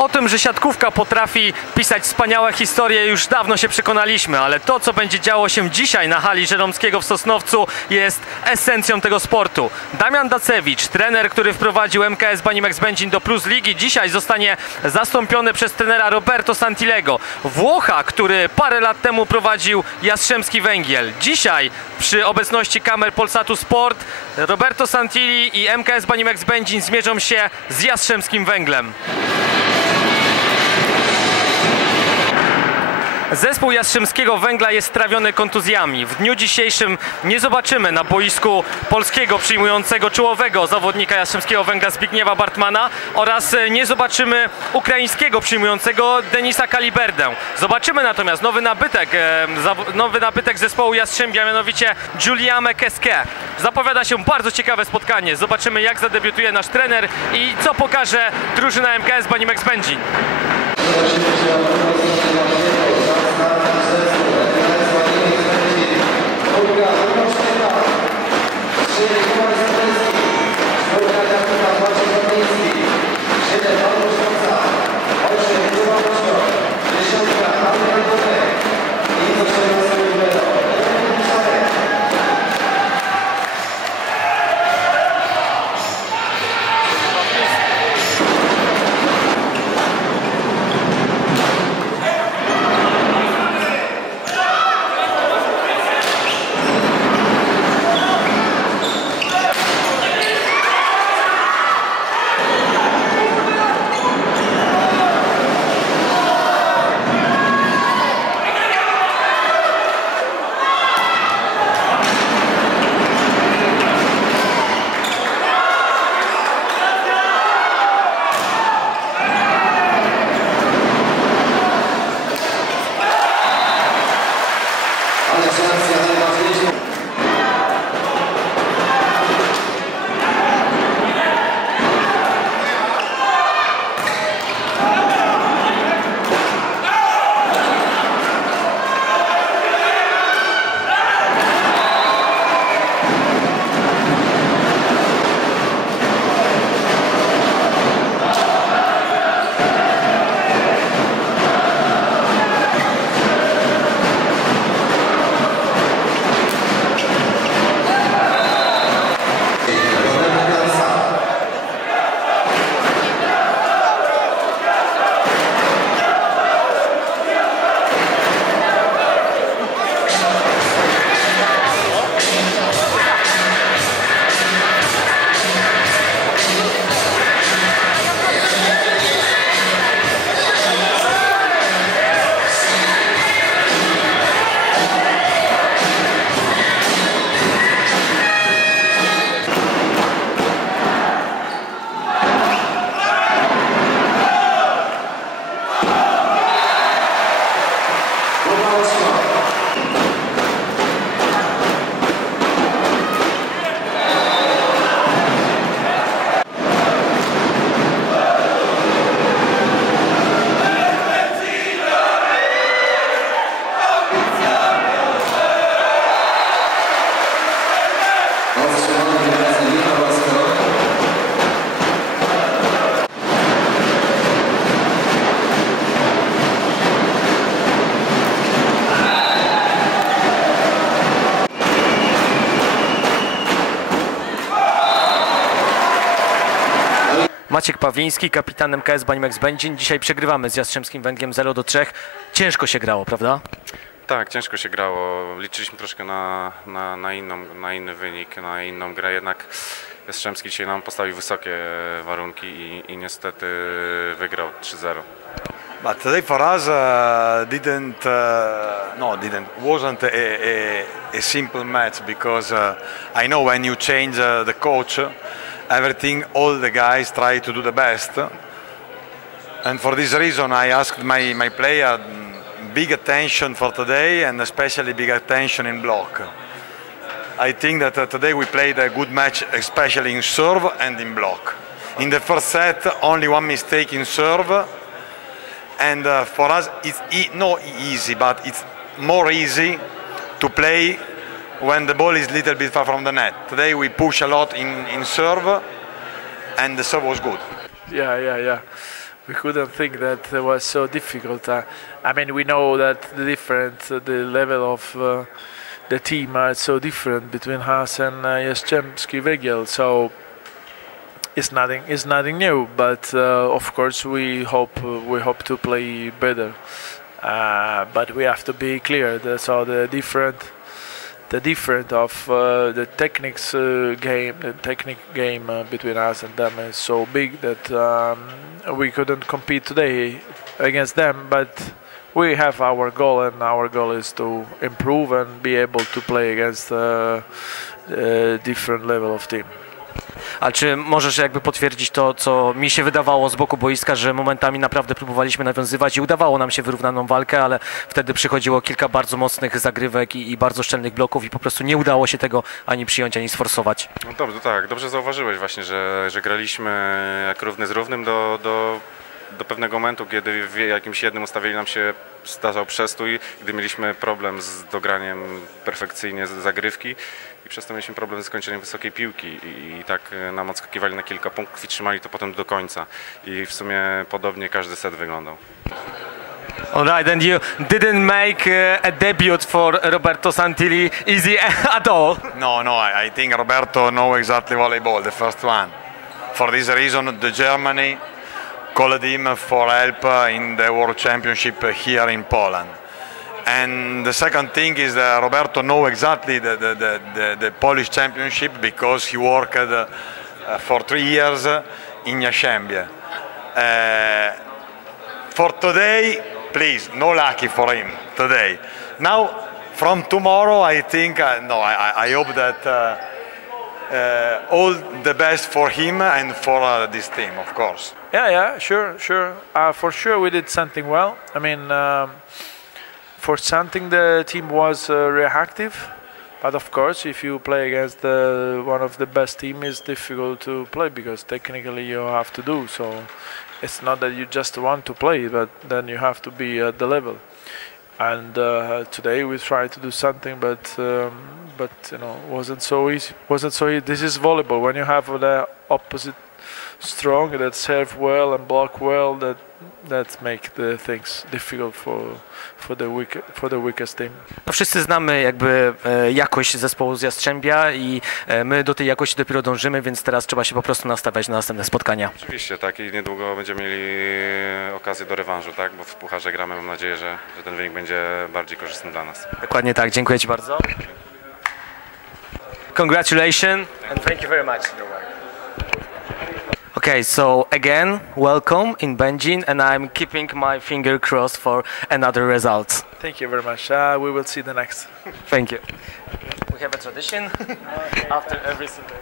O tym, że siatkówka potrafi pisać wspaniałe historie już dawno się przekonaliśmy, ale to co będzie działo się dzisiaj na hali Żeromskiego w Sosnowcu jest esencją tego sportu. Damian Dacewicz, trener, który wprowadził MKS Banimex Będzin do Plus Ligi, dzisiaj zostanie zastąpiony przez trenera Roberto Santilego. Włocha, który parę lat temu prowadził Jastrzębski Węgiel. Dzisiaj przy obecności kamer Polsatu Sport Roberto Santilli i MKS Banimex Będzin zmierzą się z Jastrzębskim Węglem. Zespół Jastrzębskiego Węgla jest strawiony kontuzjami. W dniu dzisiejszym nie zobaczymy na boisku polskiego przyjmującego czołowego zawodnika Jastrzębskiego Węgla Zbigniewa Bartmana oraz e, nie zobaczymy ukraińskiego przyjmującego Denisa Kaliberdę. Zobaczymy natomiast nowy nabytek, e, nowy nabytek zespołu Jastrzębia, mianowicie Juliame Keske. Zapowiada się bardzo ciekawe spotkanie. Zobaczymy jak zadebiutuje nasz trener i co pokaże drużyna MKS Banimex Będzin. Maciek Pawliński, kapitan MKS Banimex Będzin. Dzisiaj przegrywamy z Jastrzębskim Węglem 0 do 3. Ciężko się grało, prawda? Tak, ciężko się grało. Liczyliśmy troszkę na, na, na, inną, na inny wynik, na inną grę, jednak Jastrzębski dzisiaj nam postawił wysokie warunki i, i niestety wygrał 3-0. But today for us uh, didn't uh, no didn't wasn't a, a, a simple match because uh, I know when you change uh, the coach, everything all the guys try to do the best, and for this reason I asked my my player mm, big attention for today and especially big attention in block. I think that uh, today we played a good match, especially in serve and in block. In the first set, only one mistake in serve, and uh, for us it's e- not easy but it's more easy to play when the ball is a little bit far from the net today we push a lot in, in serve and the serve was good Yeah, yeah, yeah. we couldn't think that it was so difficult. Uh, I mean, we know that the different, uh, the level of uh, the team are so different between us and uh, Jastrzębski Węgiel. So it's nothing, it's nothing new. But uh, of course, we hope we hope to play better. Uh, but we have to be clear. So the different, the difference of uh, the techniques uh, game, the technique game uh, between us and them is so big that um, we couldn't compete today against them. But we have our goal, and our goal is to improve and be able to play against uh, a different level of team. A czy możesz jakby potwierdzić to, co mi się wydawało z boku boiska, że momentami naprawdę próbowaliśmy nawiązywać i udawało nam się wyrównaną walkę, ale wtedy przychodziło kilka bardzo mocnych zagrywek i, i bardzo szczelnych bloków i po prostu nie udało się tego ani przyjąć, ani sforsować. No dobrze, tak, dobrze zauważyłeś właśnie, że, że graliśmy jak równy z równym do, do, do pewnego momentu, kiedy w jakimś jednym ustawieniu nam się zdarzał przestój, gdy mieliśmy problem z dograniem perfekcyjnie zagrywki przez to mieliśmy problem z skończeniem wysokiej piłki i, i tak e, nam odskakiwali na kilka punktów i trzymali to potem do końca i w sumie podobnie każdy set wyglądał. Alright, and you didn't make uh, a debut for Roberto Santilli easy at all. No, no, I, I think Roberto know exactly volleyball, the first one. For this reason, the Germany called him for help in the World Championship here in Poland. And the second thing is that Roberto know exactly the, the, the, the, Polish Championship because he worked uh, for three years in Jastrzębie. Uh, for today, please, no lucky for him today. Now, from tomorrow, I think, uh, no, I, I- hope that uh, uh, all the best for him and for uh, this team, of course. Yeah, yeah, sure, sure. For sure, we did something well. I mean, um, for something, the team was uh, reactive. But of course, if you play against the, one of the best team, it's difficult to play because technically you have to do. So it's not that you just want to play, but then you have to be at the level. And uh, today we tried to do something, but um, but you know wasn't so easy. wasn't so easy. This is volleyball. When you have the opposite strong that serve well and block well that that make the things difficult for for the weak for the weakest team. No wszyscy znamy jakby e, jakość zespołu z Jastrzębia i e, my do tej jakości dopiero dążymy, więc teraz trzeba się po prostu nastawiać na następne spotkania. Oczywiście, tak i niedługo będziemy mieli okazję do rewanżu, tak, bo w Pucharze gramy, mam nadzieję, że, że ten wynik będzie bardziej korzystny dla nas. Dokładnie tak, dziękuję Ci bardzo. Congratulations and thank you very much. Okay, so again, welcome in Benjin, and I'm keeping my finger crossed for another result. Thank you very much. Uh, we will see the next. Thank you. We have a tradition after every single.